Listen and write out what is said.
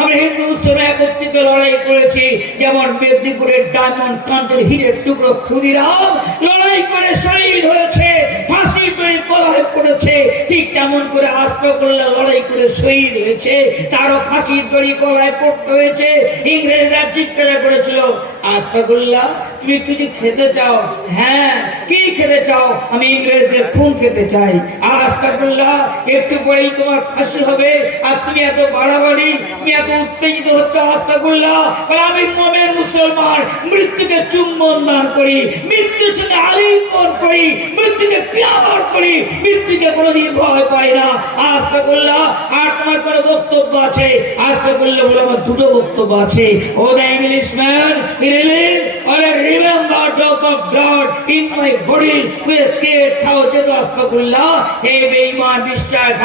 আমি হিন্দুস্তানে একত্রিত লড়াই করেছি, যেমন মেদিনীপুরের ডায়মন্ড কান্তের হীরের টুকরো ক্ষুদিরাম লড়াই করে শহীদ হয়েছে, ফাঁসি তৈরি কলায় পড়েছে, ঠিক তেমন করে আশফাকুল্লাহ লড়াই করে শহীদ হয়েছে, তারও ফাঁসি তৈরি কলায় পড়তে হয়েছে। ইংরেজরা জিজ্ঞাসা করেছিল, আশফাকুল্লাহ তুমি কিছু খেতে চাও? হ্যাঁ, কি খেতে চাও? আমি ইংরেজদের খুন খেতে চাই। আশফাকুল্লাহ একটু পরেই তোমার ফাঁসি হবে, আর তুমি এত বাড়াবাড়ি, তুমি এত উত্তেজিত হচ্ছ। আশফাকুল্লাহ বলে, আমি মোমেন মুসলমান, মৃত্যুকে চুম্বন দান করি, মৃত্যুর সঙ্গে আলিঙ্গন করি, মৃত্যুকে প্যার করি, মৃত্যুকে কোনোদিন ভয় পাই না। আশফাকুল্লাহ আর তোমার কোনো বক্তব্য আছে? আশফাকুল্লাহ বলে, আমার দুটো বক্তব্য আছে। O the Englishman, remember drop of blood in my body with 10,000 Ashfaqullah. এই বেঈমান বিশ্বাসঘাতক